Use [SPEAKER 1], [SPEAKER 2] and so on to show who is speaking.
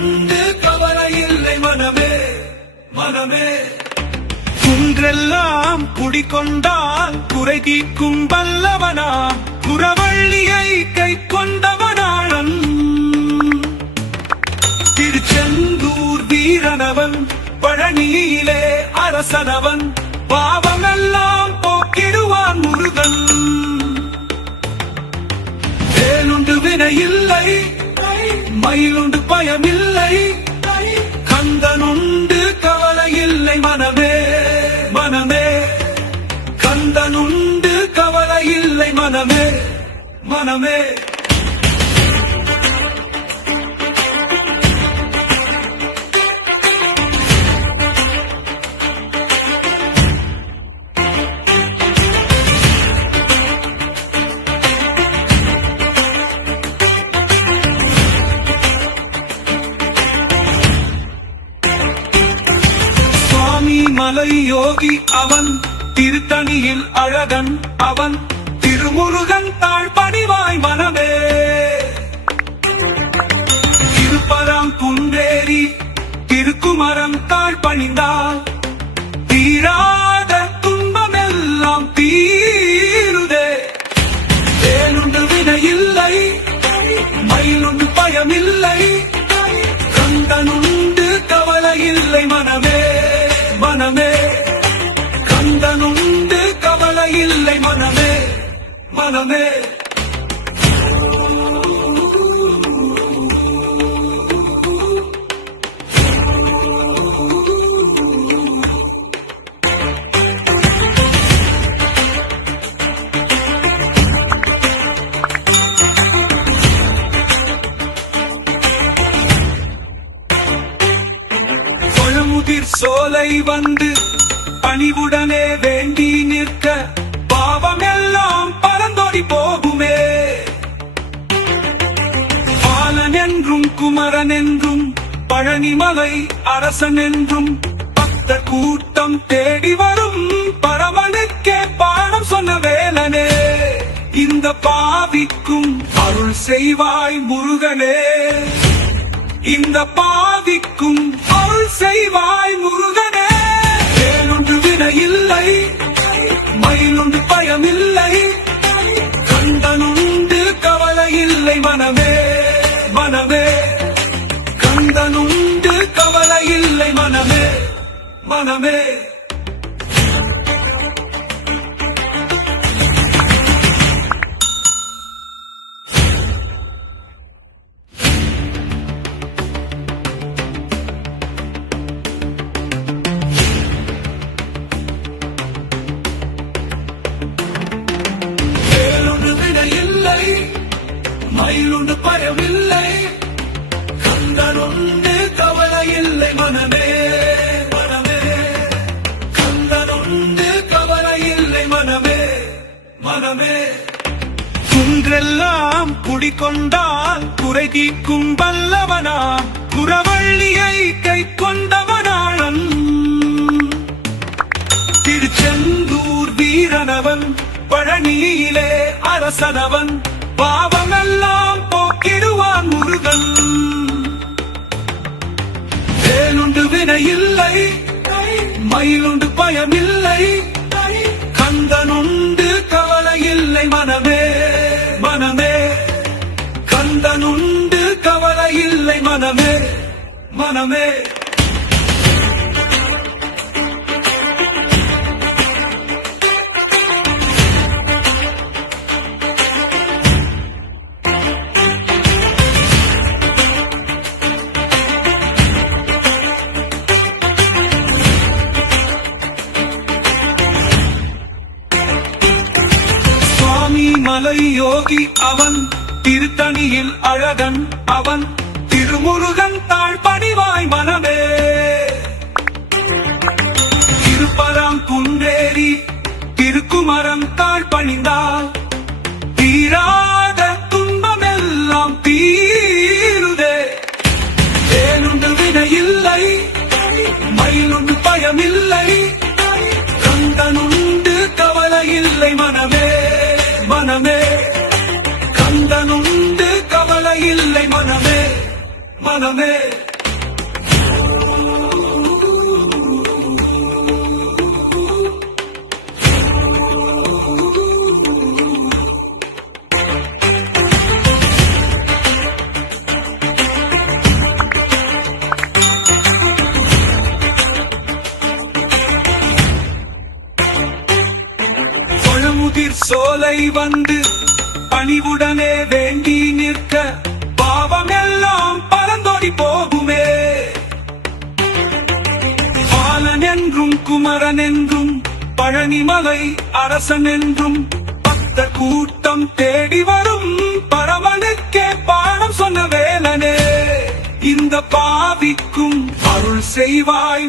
[SPEAKER 1] கொண்டு கவலை இல்லை மனமே மனமே. குன்றெல்லாம் குடிகொண்டால் குறை தீர்க்கும் வல்லவனா குறவள்ளியை கை கொண்டவனாளன் திருச்செந்தூர் வீரனவன் பழனியிலே அரசனவன் பாவமெல்லாம் மனமே. சுவாமி மலை யோகி அவன் திருத்தணியில் அழகன் அவன். திருமுருகன் தாழ் பணிவாய் மனமே. திருப்பரம் குன்றேறி திருக்குமரம் தாழ் பணிந்தால் தீரா மனமே கொழுமுதிர் சோலை வந்து பணிவுடனே வேண்டி நிற்க என்றும் என்றும் பழனிமலை அரசன் என்றும் பக்த கூட்டம் தேடி வரும் பரமனுக்கே பாடம் சொன்ன வேலனே. இந்த பாவிக்கும் அருள் செய்வாய் முருகனே. இந்த பாவிக்கும் அருள் செய்வாய் முருகனே. வேலொன்று வினையில்லை மயிலொன்று பயமில்லை மனமே வேலொன்று வினையில்லை மயிலொன்று பயமில்லை கந்தனொன்று கவலையில்லை மனமே மனமே மனமே. குன்றெல்லாம் குடிகொண்டால் குறை தீர்க்கும் வல்லவனா குறவள்ளியை கை கொண்டவனாளன் திருச்செந்தூர் வீரனவன் பழனியிலே அரசனவன் பாவமெல்லாம் போக்கிடுவான் முருகன். வேலுண்டு வினையில்லை மயிலுண்டு பயமில்லை இல்லை மனமே மனமே. கந்தனுண்டு இல்லை மனமே மனமே. திருமலை யோகி அவன் திருத்தணியில் அழகன் அவன் திருமுருகன் தாழ் பணிவாய் மனமே. திருப்பரம் குன்றேறி திருக்குமரம் தாழ் பணிந்தால் மனமே. பழமுதிர் சோலை வந்து பணிவுடனே வேண்டி நிற்க ஓடி போகுமே. பாலன் என்றும் குமரன் என்றும் பழனிமலை அரசன் என்றும் பக்த கூட்டம் தேடி வரும் பரமனுக்கே பாடம் சொன்ன வேலனே. இந்த பாவிக்கும் அருள் செய்வாய்